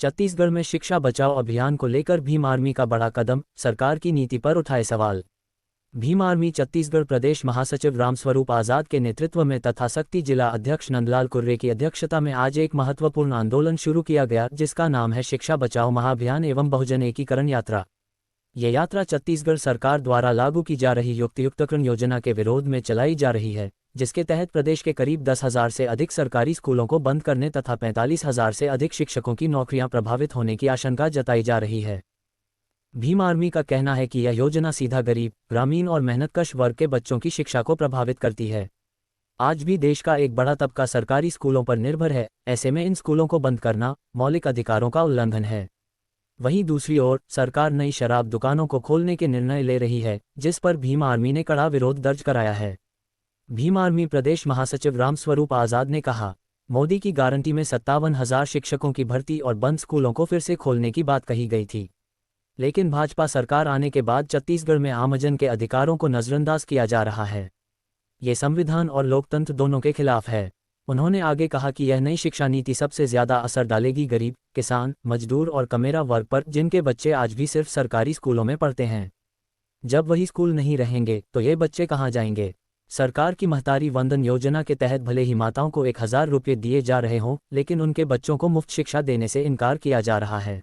छत्तीसगढ़ में शिक्षा बचाओ अभियान को लेकर भीम आर्मी का बड़ा कदम, सरकार की नीति पर उठाए सवाल। भीम आर्मी छत्तीसगढ़ प्रदेश महासचिव रामस्वरूप आजाद के नेतृत्व में तथा शक्ति जिला अध्यक्ष नंदलाल कुर्रे की अध्यक्षता में आज एक महत्वपूर्ण आंदोलन शुरू किया गया, जिसका नाम है शिक्षा बचाओ महाअभियान एवं बहुजन एकीकरण यात्रा। ये यात्रा छत्तीसगढ़ सरकार द्वारा लागू की जा रही युक्तियुक्तकरण योजना के विरोध में चलाई जा रही है, जिसके तहत प्रदेश के करीब 10,000 से अधिक सरकारी स्कूलों को बंद करने तथा 45,000 से अधिक शिक्षकों की नौकरियां प्रभावित होने की आशंका जताई जा रही है। भीम आर्मी का कहना है कि यह योजना सीधा गरीब, ग्रामीण और मेहनतकश वर्ग के बच्चों की शिक्षा को प्रभावित करती है। आज भी देश का एक बड़ा तबका सरकारी स्कूलों पर निर्भर है, ऐसे में इन स्कूलों को बंद करना मौलिक अधिकारों का उल्लंघन है। वहीं दूसरी ओर सरकार नई शराब दुकानों को खोलने के निर्णय ले रही है, जिस पर भीम आर्मी ने कड़ा विरोध दर्ज कराया है। भीम आर्मी प्रदेश महासचिव रामस्वरूप आजाद ने कहा, मोदी की गारंटी में 57,000 शिक्षकों की भर्ती और बंद स्कूलों को फिर से खोलने की बात कही गई थी, लेकिन भाजपा सरकार आने के बाद छत्तीसगढ़ में आमजन के अधिकारों को नजरअंदाज किया जा रहा है। ये संविधान और लोकतंत्र दोनों के खिलाफ है। उन्होंने आगे कहा कि यह नई शिक्षा नीति सबसे ज्यादा असर डालेगी गरीब, किसान, मजदूर और कमेरा वर्ग पर, जिनके बच्चे आज भी सिर्फ सरकारी स्कूलों में पढ़ते हैं। जब वही स्कूल नहीं रहेंगे तो ये बच्चे कहाँ जाएंगे? सरकार की महतारी वंदन योजना के तहत भले ही माताओं को 1,000 रुपये दिए जा रहे हों, लेकिन उनके बच्चों को मुफ्त शिक्षा देने से इनकार किया जा रहा है,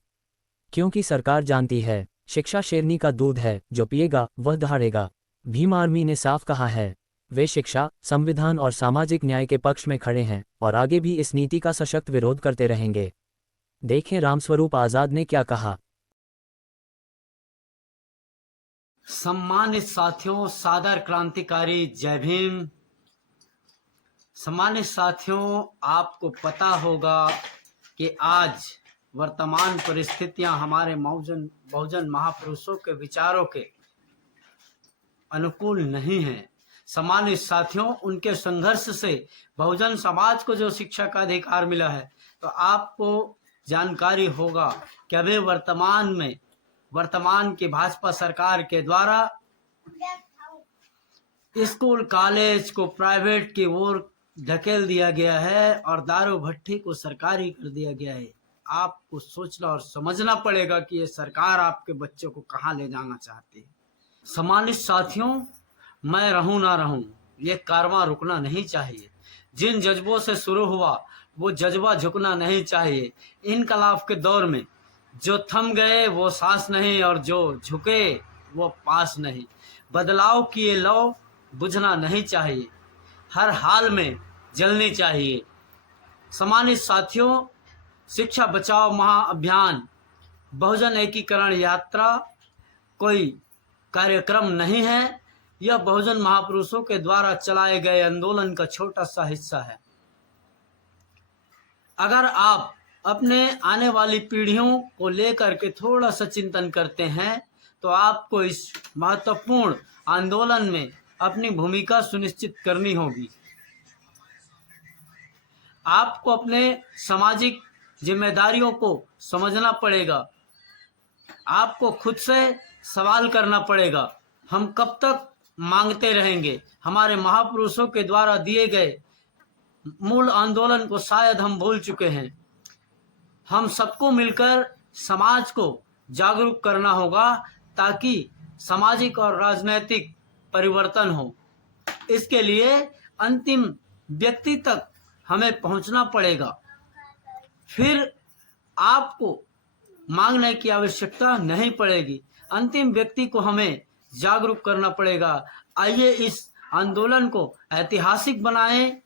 क्योंकि सरकार जानती है शिक्षा शेरनी का दूध है, जो पिएगा वह दहाड़ेगा। भीम आर्मी ने साफ कहा है, वे शिक्षा, संविधान और सामाजिक न्याय के पक्ष में खड़े हैं और आगे भी इस नीति का सशक्त विरोध करते रहेंगे। देखें रामस्वरूप आजाद ने क्या कहा। सम्मानित साथियों, सादर क्रांतिकारी जय भीम। सम्मानित साथियों, आपको पता होगा कि आज वर्तमान परिस्थितियां हमारे बहुजन महापुरुषों के विचारों के अनुकूल नहीं हैं। सम्मानित साथियों, उनके संघर्ष से बहुजन समाज को जो शिक्षा का अधिकार मिला है, तो आपको जानकारी होगा कि अभी वर्तमान की भाजपा सरकार के द्वारा स्कूल कॉलेज को प्राइवेट की ओर ढकेल दिया गया है और दारू भट्टी को सरकारी कर दिया गया है। आपको सोचना और समझना पड़ेगा कि ये सरकार आपके बच्चों को कहाँ ले जाना चाहती है। सम्मानित साथियों, मैं रहूं ना रहूं, ये कारवां रुकना नहीं चाहिए। जिन जज्बों से शुरू हुआ वो जज्बा झुकना नहीं चाहिए। इनकलाब के दौर में जो थम गए वो सांस नहीं और जो झुके वो पास नहीं। बदलाव की ये लौ बुझना नहीं चाहिए, हर हाल में जलनी चाहिए। सम्मानित साथियों, शिक्षा बचाओ महाअभियान, बहुजन एकीकरण यात्रा कोई कार्यक्रम नहीं है। यह बहुजन महापुरुषों के द्वारा चलाए गए आंदोलन का छोटा सा हिस्सा है। अगर आप अपने आने वाली पीढ़ियों को लेकर के थोड़ा सा चिंतन करते हैं, तो आपको इस महत्वपूर्ण आंदोलन में अपनी भूमिका सुनिश्चित करनी होगी। आपको अपने सामाजिक जिम्मेदारियों को समझना पड़ेगा। आपको खुद से सवाल करना पड़ेगा, हम कब तक मांगते रहेंगे? हमारे महापुरुषों के द्वारा दिए गए मूल आंदोलन को शायद हम भूल चुके हैं। हम सबको मिलकर समाज को जागरूक करना होगा ताकि सामाजिक और राजनीतिक परिवर्तन हो। इसके लिए अंतिम व्यक्ति तक हमें पहुंचना पड़ेगा। फिर आपको मांगने की आवश्यकता नहीं पड़ेगी, अंतिम व्यक्ति को हमें जागरूक करना पड़ेगा। आइए इस आंदोलन को ऐतिहासिक बनाएं